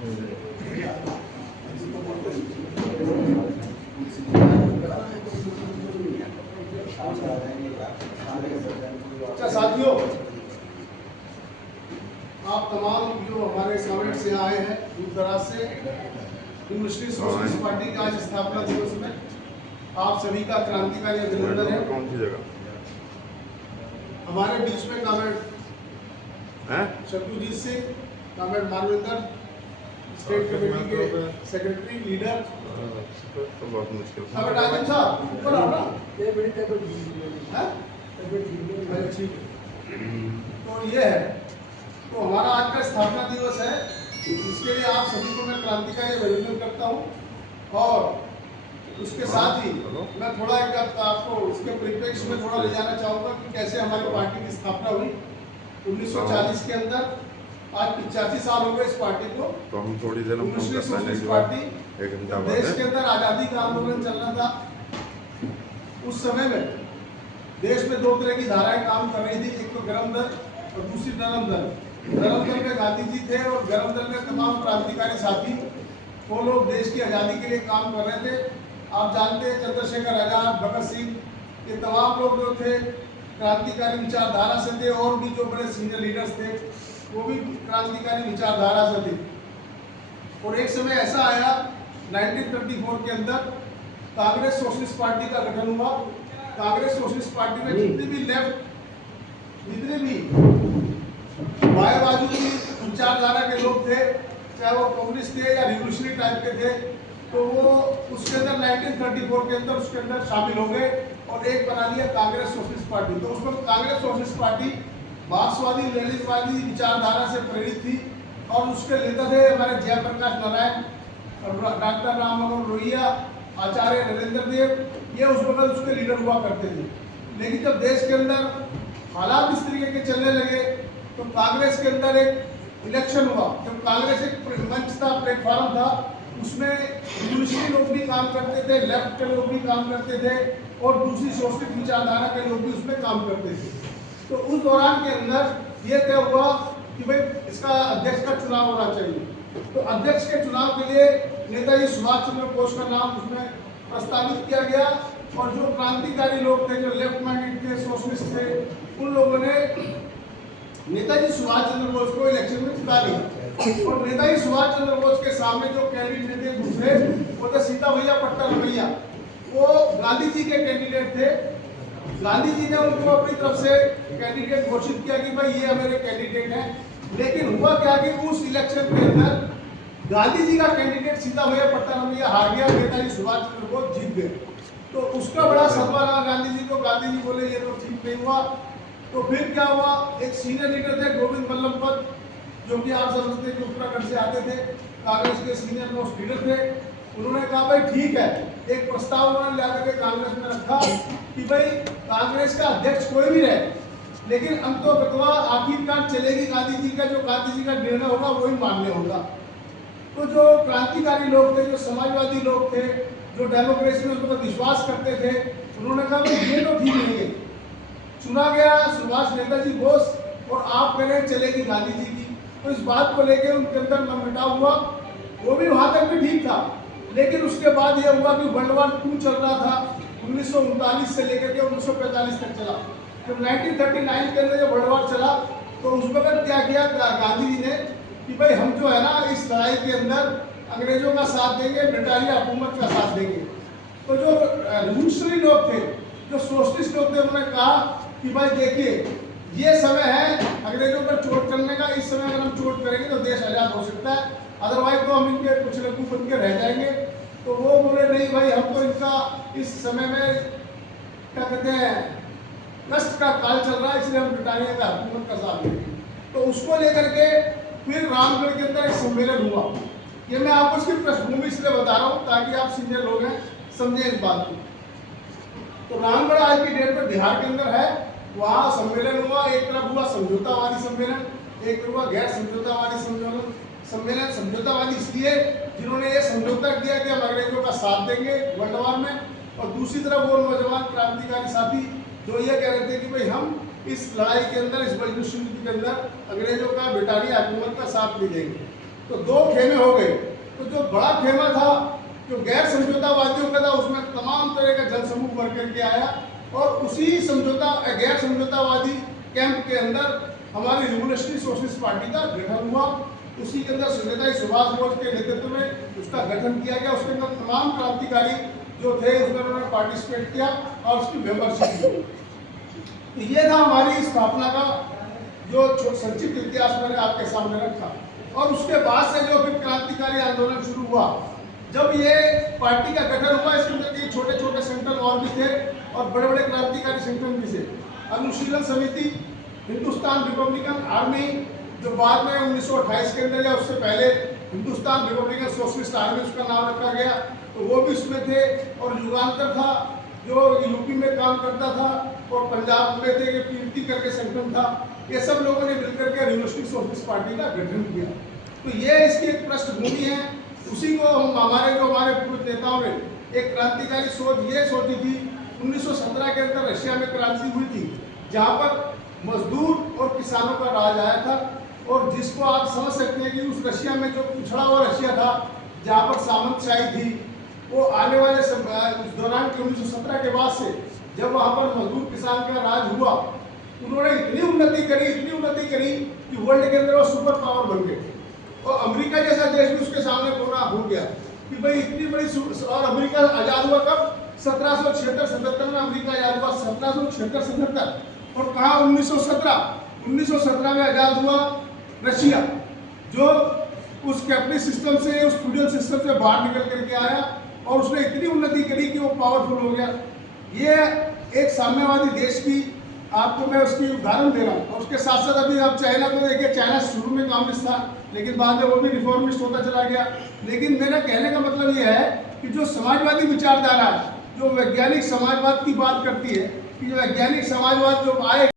अच्छा साथियों, आप तमाम जो हमारे समिट से आए हैं दूर दराज से, यूनिवर्सिटी सोशलिस्ट पार्टी का आज स्थापना दिवस में आप सभी का क्रांतिकारी अभिनंदन है। कौन सी जगह हमारे बीच में comrade Shatrujeet Singh, comrade Manvendra, state committee के सेक्रेटरी लीडर, तो बहुत मुश्किल कॉमरेड राजन साहब ऊपर आओ ना। तो ये है, तो हमारा आज का स्थापना दिवस है, इसके लिए आप सभी को मैं क्रांतिकारी अभिनंदन करता हूँ। और उसके साथ ही मैं थोड़ा एक आपको उसके परिप्रेक्ष्य में थोड़ा ले जाना चाहूँगा कि कैसे हमारी पार्टी की स्थापना हुई 1940 के अंदर। आज 85 साल हो गए इस पार्टी को। तो हम थोड़ी देर में सोशलिस्ट पार्टी देश के अंदर आज़ादी का आंदोलन चल रहा था। उस समय में देश में दो तरह की धाराएं काम कर रही थी, एक तो गरम दल और दूसरी नरम दल। गरम दल में गांधी जी थे और गरम दल में तमाम क्रांतिकारी साथी, वो लोग देश की आज़ादी के लिए काम कर रहे थे। आप जानते हैं चंद्रशेखर आजाद, भगत सिंह, ये तमाम लोग जो थे क्रांतिकारी विचारधारा से थे, और भी जो बड़े सीनियर लीडर्स थे वो भी क्रांतिकारी विचारधारा से थे। और एक समय ऐसा आया 1934 के अंदर कांग्रेस सोशलिस्ट पार्टी का गठन हुआ। कांग्रेस सोशलिस्ट पार्टी में जितने भी लेफ्ट, जितने भी बाएं बाजू की विचारधारा के लोग थे, चाहे वो कम्युनिस्ट थे या रिवोल्यूशनरी टाइप के थे, तो वो उसके अंदर 1934 के अंदर उसके अंदर शामिल हो गए और एक बना लिया कांग्रेस सोशलिस्ट पार्टी। तो उसमें कांग्रेस सोशलिस्ट पार्टी मार्क्सवादी लेनिनवादी विचारधारा से प्रेरित थी और उसके नेता थे हमारे जयप्रकाश नारायण, डॉक्टर राम मनोहर लोहिया, आचार्य नरेंद्र देव, ये उस वक्त उसके लीडर हुआ करते थे। लेकिन जब देश के अंदर हालात इस तरीके के चलने लगे तो कांग्रेस के अंदर एक इलेक्शन हुआ। जब कांग्रेस एक मंच था, प्लेटफॉर्म था, उसमें रिवोल्यूशनरी लोग भी काम करते थे, लेफ्ट के लोग भी काम करते थे और दूसरी सोशलिस्ट विचारधारा के लोग भी उसमें काम करते थे। तो उस दौरान के अंदर ये तय हुआ कि भाई इसका अध्यक्ष का चुनाव होना चाहिए। तो अध्यक्ष के चुनाव के लिए नेताजी सुभाष चंद्र बोस का नाम उसमें प्रस्तावित किया गया और जो क्रांतिकारी लोग थे, जो लेफ्ट माइंडेड थे, सोशलिस्ट थे, उन लोगों ने नेताजी सुभाष चंद्र बोस को इलेक्शन में जिता लिया। और नेताजी सुभाष चंद्र बोस के सामने जो कैंडिडेट थे दूसरे, वो थे सीता भैया पट्टारमैया, वो गांधी जी के कैंडिडेट थे। गांधी जी ने उनको अपनी तरफ से कैंडिडेट घोषित किया कि भाई ये मेरे कैंडिडेट हैं। लेकिन हुआ क्या कि उस इलेक्शन के अंदर गांधी जी का कैंडिडेट सीता भैया पट्टारमैया हार गया, नेताजी सुभाष चंद्र बोस जीत गए। तो उसका बड़ा सदमा लगा गांधी जी को। गांधी जी बोले ये तो ठीक नहीं हुआ। तो फिर क्या हुआ, एक सीनियर लीडर थे गोविंद बल्लभ पंत, जो कि आप समझते हैं कि उत्तराखंड से आते थे, कांग्रेस के सीनियर मोस्ट लीडर थे। उन्होंने कहा भाई ठीक है, एक प्रस्ताव उन्होंने ला करके कांग्रेस में रखा कि भाई कांग्रेस का अध्यक्ष कोई भी रहे, लेकिन अंततः आखिरकार चलेगी गांधी जी का, जो गांधी जी का निर्णय होगा वही मान्य होगा। तो जो क्रांतिकारी लोग थे, जो समाजवादी लोग थे, जो डेमोक्रेसी में उनको विश्वास करते थे, उन्होंने कहा भाई ये तो ठीक नहीं है। चुना गया सुभाष नेताजी बोस और आप कह रहे हैं चलेगी गांधी जी की। तो इस बात को लेकर उनके अंदर मनमुटाव हुआ। वो भी वहां तक भी ठीक था, लेकिन उसके बाद ये हुआ कि वर्ल्ड वॉर 2 चल रहा था 1939 से लेकर के 1945 तक चला। जब 1939 के अंदर जब वर्ल्ड वॉर चला तो उस वक्त क्या किया गांधी जी ने कि भाई हम जो है ना इस लड़ाई के अंदर अंग्रेजों का साथ देंगे, ब्रिटानिया हुकूमत का साथ देंगे। तो जो रिवोल्यूशनरी लोग थे, जो सोशलिस्ट लोग थे, उन्होंने कहा कि भाई देखिए ये समय है अंग्रेजों पर चोट करने का, इस समय अगर हम चोट करेंगे तो देश आजाद हो सकता है, अदरवाइज तो हम इनके कुछ लकू बन के रह जाएंगे। तो वो बोले नहीं भाई, हम तो इनका इस समय में क्या कहते हैं कष्ट का काल चल रहा है, इसलिए हम ब्रिटानिया का हुकूमत का साथ देंगे। तो उसको लेकर के फिर रामगढ़ के अंदर एक सम्मेलन हुआ। ये मैं आपको इसकी पृष्ठभूमि इसलिए बता रहा हूँ ताकि आप सीनियर लोग हैं समझें इस बात को। तो रामगढ़ आज की डेट में बिहार के अंदर है, वहाँ सम्मेलन हुआ। एक तरफ हुआ समझौतावादी सम्मेलन, एक हुआ गैर समझौतावादी सम्मेलन। समझौतावादी इसलिए जिन्होंने ये समझौता किया कि हम अंग्रेजों का साथ देंगे वर्ल्ड वॉर में, और दूसरी तरफ वो नौजवान क्रांतिकारी साथी जो ये कह रहे थे कि भाई हम इस लड़ाई के अंदर, इस बलयुद्ध के अंदर अंग्रेजों का ब्रिटानिया हुकूमत का साथ ले जाएंगे। तो 2 खेमे हो गए। तो जो बड़ा खेमा था, जो गैर समझौतावादियों का था, उसमें तमाम तरह का जनसमूह भर करके आया और उसी गैर समझौतावादी कैंप के अंदर हमारी रिवोल्यूशनरी सोशलिस्ट पार्टी का गठन हुआ। उसी के अंदर नेताजी सुभाष बोस के नेतृत्व में उसका गठन किया गया। उसके अंदर तमाम क्रांतिकारी जो थे उसमें उन्होंने पार्टिसिपेट किया और उसकी मेंबरशिप ली। तो ये था हमारी स्थापना का जो संक्षिप्त इतिहास मैंने आपके सामने रखा। और उसके बाद से जो फिर क्रांतिकारी आंदोलन शुरू हुआ, जब ये पार्टी का गठन हुआ, इसके अंदर कई छोटे छोटे संगठन और भी थे और बड़े बड़े क्रांतिकारी संगठन भी थे। अनुशीलन समिति, हिंदुस्तान रिपब्लिकन आर्मी, जो बाद में 1928 के अंदर या उससे पहले हिंदुस्तान रिपब्लिकन सोशलिस्ट आर्मी उसका नाम रखा गया, तो वो भी उसमें थे। और युगांतर था जो यूपी में काम करता था और पंजाब में थे, कीर्ति करके संगठन था। ये सब लोगों ने मिलकर के रिवोल्यूशनरी सोशलिस्ट पार्टी का गठन किया। तो ये इसकी एक पृष्ठभूमि है। उसी को हमारे पूर्व नेताओं ने एक क्रांतिकारी सोच ये सोची थी। 1917 के अंदर रशिया में क्रांति हुई थी, जहाँ पर मजदूर और किसानों का राज आया था, और जिसको आप समझ सकते हैं कि उस रशिया में जो पिछड़ा हुआ रशिया था, जहाँ पर सामंतशाही थी, वो आने वाले उस दौरान के 1917 के बाद से जब वहाँ पर मजदूर किसान का राज हुआ, उन्होंने इतनी उन्नति करी कि वर्ल्ड के अंदर वो सुपर पावर बन गए। और अमेरिका जैसा देश भी उसके सामने पूरा हो गया कि भाई इतनी बड़ी। और अमेरिका आज़ाद हुआ कब? 1776-77 में अमेरिका आज़ाद हुआ, 1776-77। और कहाँ 1917 में आज़ाद हुआ रशिया, जो उस कैपिटलिस्ट सिस्टम से, उस फ्यूडल सिस्टम से बाहर निकल करके आया और उसने इतनी उन्नति करी कि वो पावरफुल हो गया। ये एक साम्यवादी देश की आपको मैं उसकी उदाहरण दे रहा हूँ। और उसके साथ साथ अभी आप चाइना को देखिए, चाइना शुरू में कम्युनिस्ट था, लेकिन बाद में वो भी रिफॉर्मिस्ट होता चला गया। लेकिन मेरा कहने का मतलब ये है कि जो समाजवादी विचारधारा है, जो वैज्ञानिक समाजवाद की बात करती है, कि जो वैज्ञानिक समाजवाद जो आए